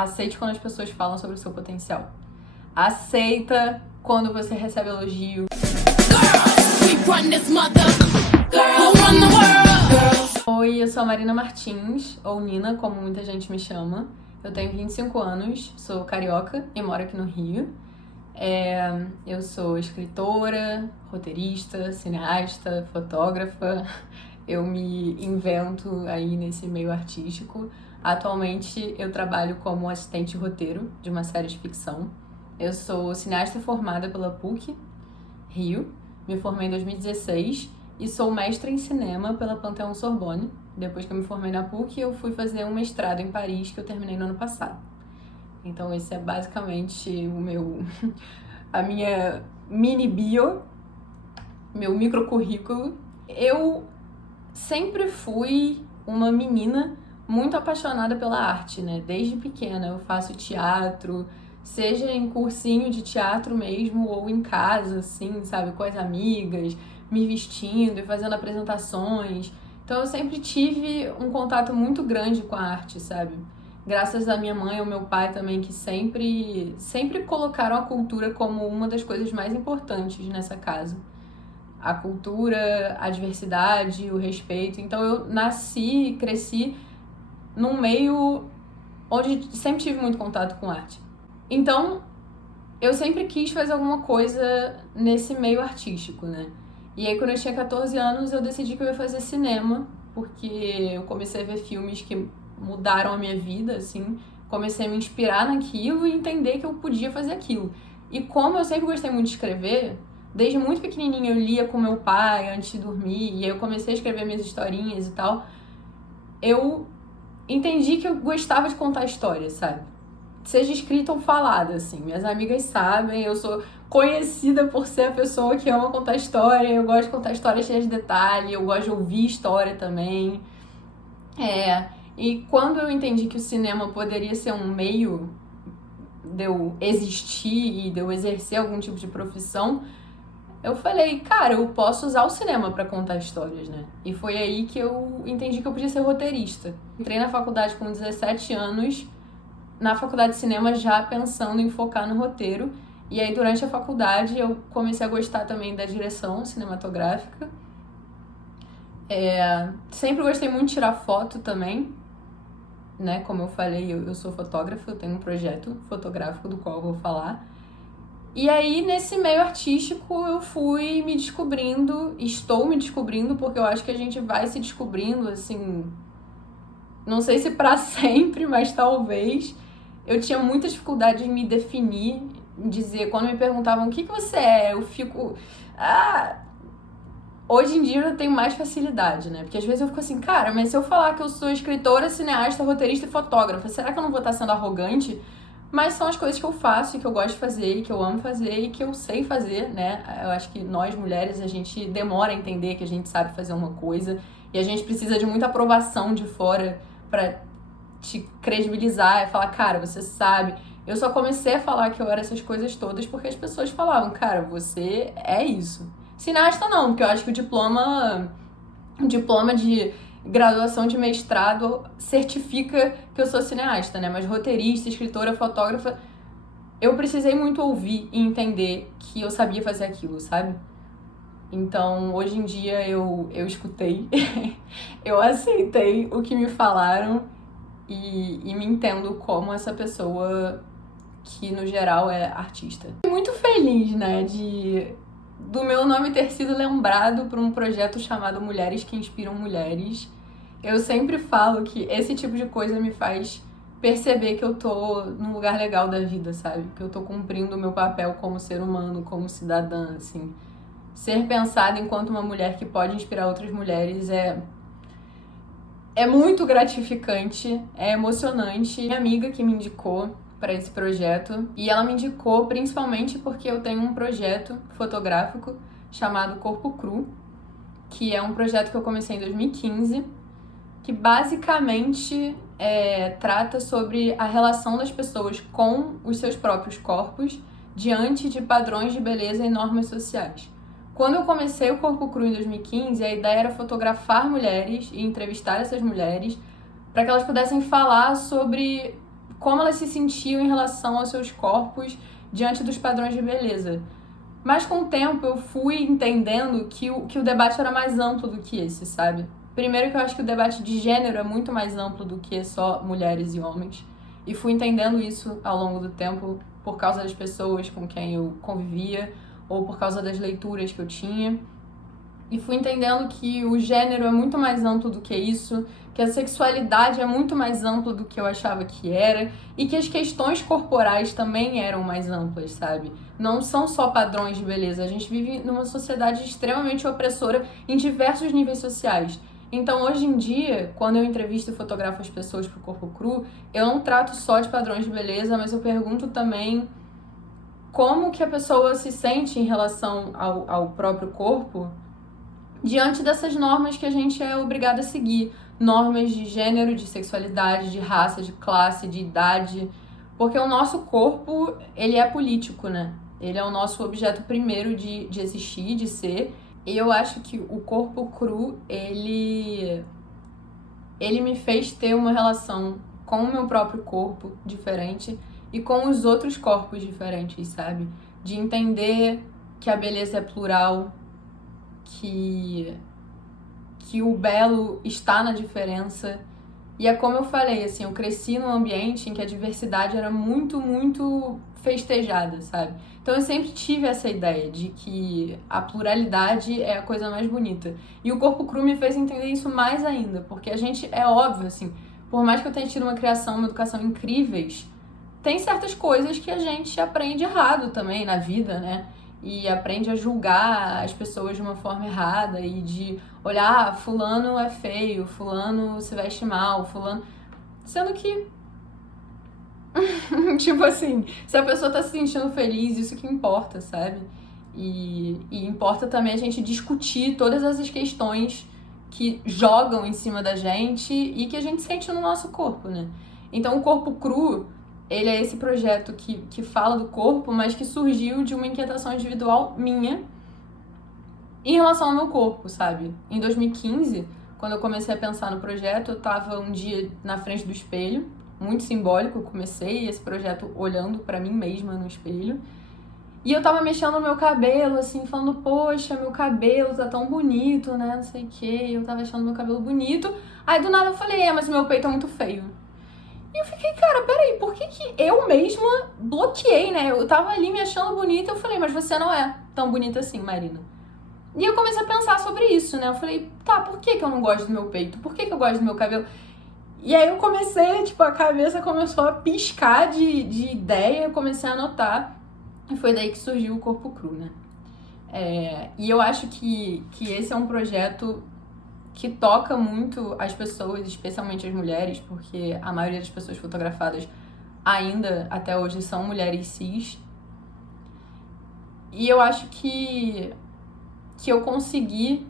Aceite quando as pessoas falam sobre o seu potencial. Aceita quando você recebe elogio. Oi, eu sou a Marina Martins, ou Nina, como muita gente me chama. Eu tenho 25 anos, sou carioca e moro aqui no Rio. Eu sou escritora, roteirista, cineasta, fotógrafa. Eu me invento aí nesse meio artístico. Atualmente eu trabalho como assistente de roteiro de uma série de ficção. Eu sou cineasta formada pela PUC Rio, me formei em 2016 e sou mestre em cinema pela Pantheon Sorbonne. Depois que eu me formei na PUC, eu fui fazer um mestrado em Paris que eu terminei no ano passado. Então esse é basicamente a minha mini bio, meu microcurrículo. Eu sempre fui uma menina muito apaixonada pela arte, né? Desde pequena eu faço teatro, seja em cursinho de teatro mesmo ou em casa, assim, sabe? Com as amigas, me vestindo e fazendo apresentações. Então eu sempre tive um contato muito grande com a arte, sabe? Graças à minha mãe e ao meu pai também, que sempre colocaram a cultura como uma das coisas mais importantes nessa casa. A cultura, a diversidade, o respeito. Então eu nasci e cresci num meio onde sempre tive muito contato com arte. Então eu sempre quis fazer alguma coisa nesse meio artístico, né? E aí quando eu tinha 14 anos eu decidi que eu ia fazer cinema, porque eu comecei a ver filmes que mudaram a minha vida, assim. Comecei a me inspirar naquilo e entender que eu podia fazer aquilo. E como eu sempre gostei muito de escrever, desde muito pequenininha eu lia com meu pai antes de dormir, e aí eu comecei a escrever minhas historinhas e tal, eu entendi que eu gostava de contar histórias, sabe? Seja escrita ou falada, assim. Minhas amigas sabem, eu sou conhecida por ser a pessoa que ama contar história, eu gosto de contar histórias cheias de detalhe, eu gosto de ouvir história também. E quando eu entendi que o cinema poderia ser um meio de eu existir e de eu exercer algum tipo de profissão, eu falei, cara, eu posso usar o cinema pra contar histórias, né? E foi aí que eu entendi que eu podia ser roteirista. Entrei na faculdade com 17 anos, na faculdade de cinema já pensando em focar no roteiro. E aí durante a faculdade eu comecei a gostar também da direção cinematográfica. Sempre gostei muito de tirar foto também, né? Como eu falei, eu sou fotógrafa, eu tenho um projeto fotográfico do qual eu vou falar. E aí, nesse meio artístico, eu fui me descobrindo, estou me descobrindo, porque eu acho que a gente vai se descobrindo, assim, não sei se pra sempre, mas talvez. Eu tinha muita dificuldade em me definir, em dizer, quando me perguntavam o que você é, eu fico... Hoje em dia eu tenho mais facilidade, né? Porque às vezes eu fico assim, cara, mas se eu falar que eu sou escritora, cineasta, roteirista e fotógrafa, será que eu não vou estar sendo arrogante? Mas são as coisas que eu faço e que eu gosto de fazer e que eu amo fazer e que eu sei fazer, né? Eu acho que nós, mulheres, a gente demora a entender que a gente sabe fazer uma coisa e a gente precisa de muita aprovação de fora pra te credibilizar e falar, cara, você sabe. Eu só comecei a falar que eu era essas coisas todas porque as pessoas falavam, cara, você é isso. Cineasta não, porque eu acho que o diploma de graduação de mestrado certifica que eu sou cineasta, né? Mas roteirista, escritora, fotógrafa, eu precisei muito ouvir e entender que eu sabia fazer aquilo, sabe? Então, hoje em dia eu escutei, eu aceitei o que me falaram e me entendo como essa pessoa que, no geral, é artista. Fiquei muito feliz, né, do meu nome ter sido lembrado por um projeto chamado Mulheres que Inspiram Mulheres. Eu sempre falo que esse tipo de coisa me faz perceber que eu tô num lugar legal da vida, sabe? Que eu tô cumprindo o meu papel como ser humano, como cidadã, assim. Ser pensada enquanto uma mulher que pode inspirar outras mulheres é muito gratificante, é emocionante. Minha amiga que me indicou para esse projeto, e ela me indicou principalmente porque eu tenho um projeto fotográfico chamado Corpo Cru, que é um projeto que eu comecei em 2015, que basicamente trata sobre a relação das pessoas com os seus próprios corpos diante de padrões de beleza e normas sociais. Quando eu comecei o Corpo Cru em 2015, a ideia era fotografar mulheres e entrevistar essas mulheres para que elas pudessem falar sobre como elas se sentiam em relação aos seus corpos diante dos padrões de beleza. Mas com o tempo eu fui entendendo que o debate era mais amplo do que esse, sabe? Primeiro que eu acho que o debate de gênero é muito mais amplo do que só mulheres e homens. E fui entendendo isso ao longo do tempo por causa das pessoas com quem eu convivia ou por causa das leituras que eu tinha. E fui entendendo que o gênero é muito mais amplo do que isso, que a sexualidade é muito mais ampla do que eu achava que era e que as questões corporais também eram mais amplas, sabe? Não são só padrões de beleza. A gente vive numa sociedade extremamente opressora em diversos níveis sociais. Então, hoje em dia, quando eu entrevisto e fotografo as pessoas pro Corpo Cru, eu não trato só de padrões de beleza, mas eu pergunto também como que a pessoa se sente em relação ao próprio corpo diante dessas normas que a gente é obrigado a seguir. Normas de gênero, de sexualidade, de raça, de classe, de idade. Porque o nosso corpo, ele é político, né? Ele é o nosso objeto primeiro de existir, de ser. E eu acho que o Corpo Cru, ele me fez ter uma relação com o meu próprio corpo diferente e com os outros corpos diferentes, sabe? De entender que a beleza é plural, que o belo está na diferença. E é como eu falei, assim, eu cresci num ambiente em que a diversidade era muito, muito festejada, sabe? Então eu sempre tive essa ideia de que a pluralidade é a coisa mais bonita. E o Corpo Cru me fez entender isso mais ainda, porque a gente, é óbvio, assim, por mais que eu tenha tido uma criação, uma educação incríveis, tem certas coisas que a gente aprende errado também na vida, né? E aprende a julgar as pessoas de uma forma errada e de olhar, fulano é feio, fulano se veste mal, fulano... Sendo que, tipo assim, se a pessoa tá se sentindo feliz, isso que importa, sabe? E importa também a gente discutir todas essas questões que jogam em cima da gente e que a gente sente no nosso corpo, né? Então o Corpo Cru, ele é esse projeto que fala do corpo, mas que surgiu de uma inquietação individual minha em relação ao meu corpo, sabe? Em 2015, quando eu comecei a pensar no projeto, eu tava um dia na frente do espelho, muito simbólico, eu comecei esse projeto olhando pra mim mesma no espelho, e eu tava mexendo no meu cabelo, assim, falando, poxa, meu cabelo tá tão bonito, né, não sei o quê, eu tava achando meu cabelo bonito, aí do nada eu falei, mas meu peito é muito feio. E eu fiquei, cara, peraí, por que eu mesma bloqueei, né? Eu tava ali me achando bonita, eu falei, mas você não é tão bonita assim, Marina. E eu comecei a pensar sobre isso, né? Eu falei, tá, por que eu não gosto do meu peito? Por que eu gosto do meu cabelo? E aí eu comecei, tipo, a cabeça começou a piscar de ideia, eu comecei a anotar. E foi daí que surgiu o Corpo Cru, né? E eu acho que esse é um projeto que toca muito as pessoas, especialmente as mulheres, porque a maioria das pessoas fotografadas ainda, até hoje, são mulheres cis. E eu acho que eu consegui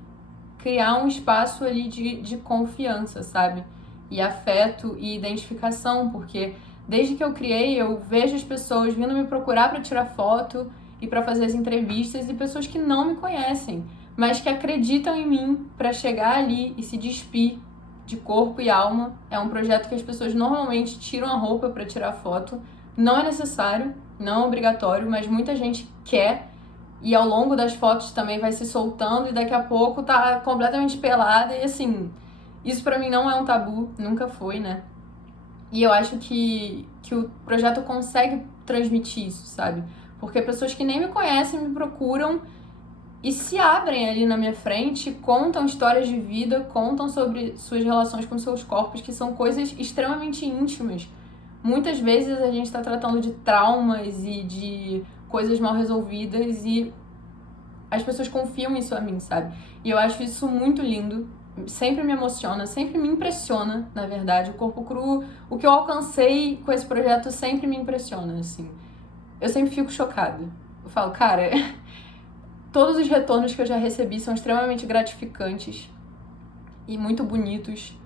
criar um espaço ali de confiança, sabe? E afeto e identificação, porque desde que eu criei, eu vejo as pessoas vindo me procurar para tirar foto e para fazer as entrevistas, e pessoas que não me conhecem, mas que acreditam em mim para chegar ali e se despir de corpo e alma. É um projeto que as pessoas normalmente tiram a roupa para tirar foto. Não é necessário, não é obrigatório, mas muita gente quer. E ao longo das fotos também vai se soltando e daqui a pouco tá completamente pelada. E assim, isso pra mim não é um tabu, nunca foi, né? E eu acho que o projeto consegue transmitir isso, sabe? Porque pessoas que nem me conhecem me procuram e se abrem ali na minha frente, contam histórias de vida, contam sobre suas relações com seus corpos, que são coisas extremamente íntimas. Muitas vezes a gente tá tratando de traumas e de coisas mal resolvidas e as pessoas confiam isso a mim, sabe? E eu acho isso muito lindo, sempre me emociona, sempre me impressiona, na verdade. O Corpo Cru, o que eu alcancei com esse projeto sempre me impressiona, assim. Eu sempre fico chocada. Eu falo, cara, todos os retornos que eu já recebi são extremamente gratificantes e muito bonitos.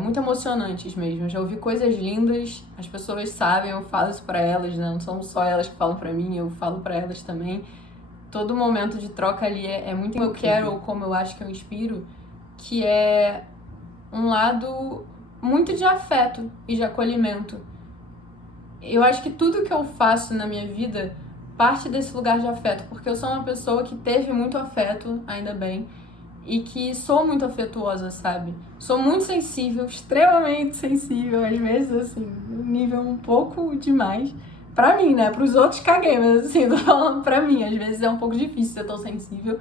Muito emocionantes mesmo. Eu já ouvi coisas lindas, as pessoas sabem, eu falo isso pra elas, né? Não são só elas que falam pra mim, eu falo pra elas também. Todo momento de troca ali é muito como eu quero ou como eu acho que eu inspiro, que é um lado muito de afeto e de acolhimento. Eu acho que tudo que eu faço na minha vida parte desse lugar de afeto, porque eu sou uma pessoa que teve muito afeto, ainda bem, e que sou muito afetuosa, sabe? Sou muito sensível, extremamente sensível, às vezes, assim, um nível um pouco demais. Pra mim, né? Pros outros caguei, mas assim, tô falando pra mim. Às vezes é um pouco difícil ser tão sensível.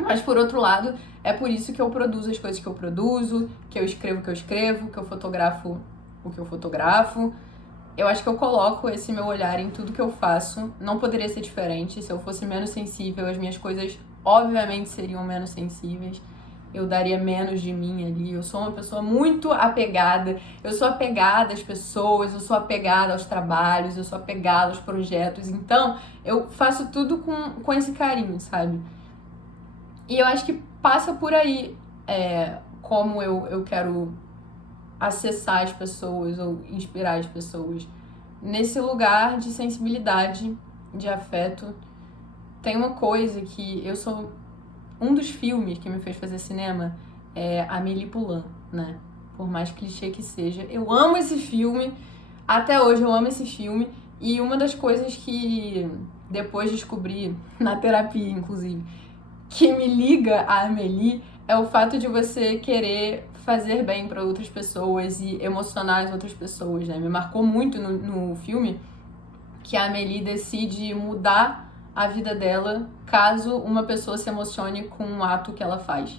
Mas por outro lado, é por isso que eu produzo as coisas que eu produzo, que eu escrevo o que eu escrevo, que eu fotografo o que eu fotografo. Eu acho que eu coloco esse meu olhar em tudo que eu faço. Não poderia ser diferente. Se eu fosse menos sensível, as minhas coisas obviamente seriam menos sensíveis. Eu daria menos de mim ali. Eu sou uma pessoa muito apegada. Eu sou apegada às pessoas, eu sou apegada aos trabalhos, eu sou apegada aos projetos. Então, eu faço tudo com esse carinho, sabe? E eu acho que passa por aí como eu quero acessar as pessoas ou inspirar as pessoas. Nesse lugar de sensibilidade, de afeto. Tem uma coisa que eu sou... Um dos filmes que me fez fazer cinema é Amélie Poulain, né? Por mais clichê que seja. Eu amo esse filme. Até hoje eu amo esse filme. E uma das coisas que depois descobri, na terapia inclusive, que me liga a Amélie é o fato de você querer fazer bem para outras pessoas e emocionar as outras pessoas, né? Me marcou muito no filme que a Amélie decide mudar a vida dela caso uma pessoa se emocione com um ato que ela faz.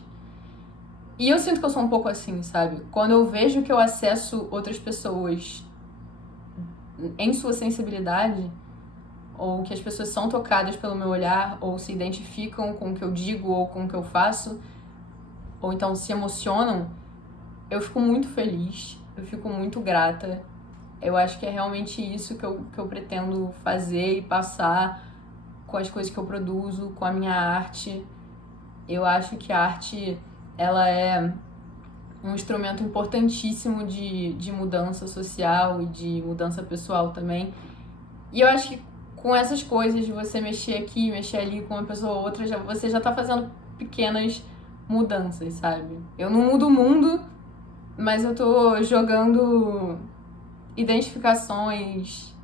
E eu sinto que eu sou um pouco assim, sabe? Quando eu vejo que eu acesso outras pessoas em sua sensibilidade, ou que as pessoas são tocadas pelo meu olhar, ou se identificam com o que eu digo ou com o que eu faço, ou então se emocionam, eu fico muito feliz, eu fico muito grata. Eu acho que é realmente isso que eu pretendo fazer e passar com as coisas que eu produzo, com a minha arte. Eu acho que a arte, ela é um instrumento importantíssimo de mudança social e de mudança pessoal também. E eu acho que com essas coisas de você mexer aqui, mexer ali com uma pessoa ou outra, você já tá fazendo pequenas mudanças, sabe? Eu não mudo o mundo, mas eu tô jogando identificações,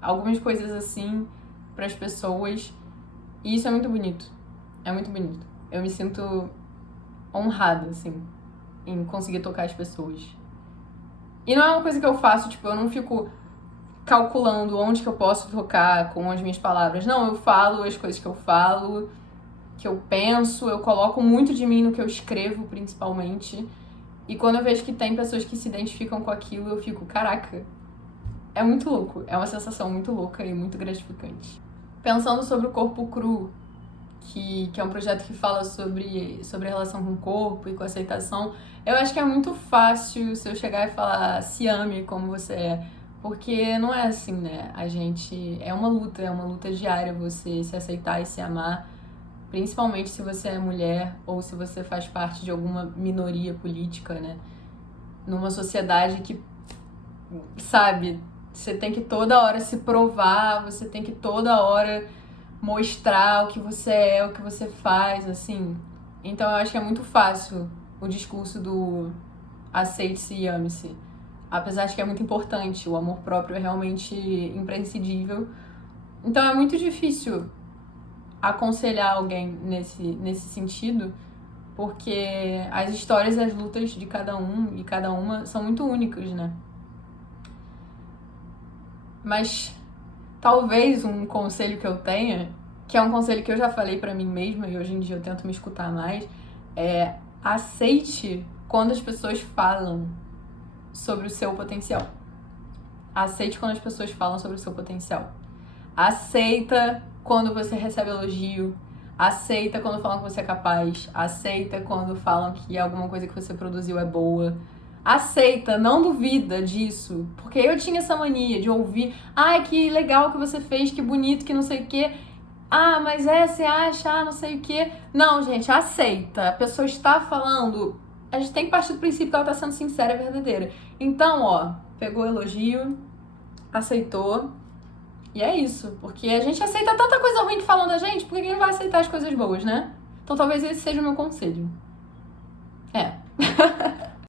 algumas coisas assim, para as pessoas. E isso é muito bonito. É muito bonito. Eu me sinto honrada, assim, em conseguir tocar as pessoas. E não é uma coisa que eu faço, tipo, eu não fico calculando onde que eu posso tocar com as minhas palavras. Não, eu falo as coisas que eu falo, que eu penso, eu coloco muito de mim no que eu escrevo, principalmente. E quando eu vejo que tem pessoas que se identificam com aquilo, eu fico, caraca, é muito louco. É uma sensação muito louca e muito gratificante. Pensando sobre o Corpo Cru, que é um projeto que fala sobre a relação com o corpo e com a aceitação, eu acho que é muito fácil se eu chegar e falar se ame como você é, porque não é assim, né? A gente... é uma luta diária você se aceitar e se amar, principalmente se você é mulher ou se você faz parte de alguma minoria política, né? Numa sociedade que, sabe, você tem que toda hora se provar, você tem que toda hora mostrar o que você é, o que você faz, assim. Então eu acho que é muito fácil o discurso do aceite-se e ame-se. Apesar de que é muito importante, o amor próprio é realmente imprescindível. Então é muito difícil aconselhar alguém nesse sentido, porque as histórias e as lutas de cada um e cada uma são muito únicas, né? Mas talvez um conselho que eu tenha, que é um conselho que eu já falei pra mim mesma e hoje em dia eu tento me escutar mais, é aceite quando as pessoas falam sobre o seu potencial. Aceite quando as pessoas falam sobre o seu potencial. Aceita quando você recebe elogio. Aceita quando falam que você é capaz. Aceita quando falam que alguma coisa que você produziu é boa. Aceita, não duvida disso. Porque eu tinha essa mania de ouvir: ai, que legal que você fez, que bonito, que não sei o quê. Ah, mas você acha, não sei o quê. Não, gente, aceita. A pessoa está falando. A gente tem que partir do princípio que ela está sendo sincera e verdadeira. Então, ó, pegou o elogio, aceitou. E é isso. Porque a gente aceita tanta coisa ruim que falam da gente, por que quem vai aceitar as coisas boas, né? Então talvez esse seja o meu conselho. É.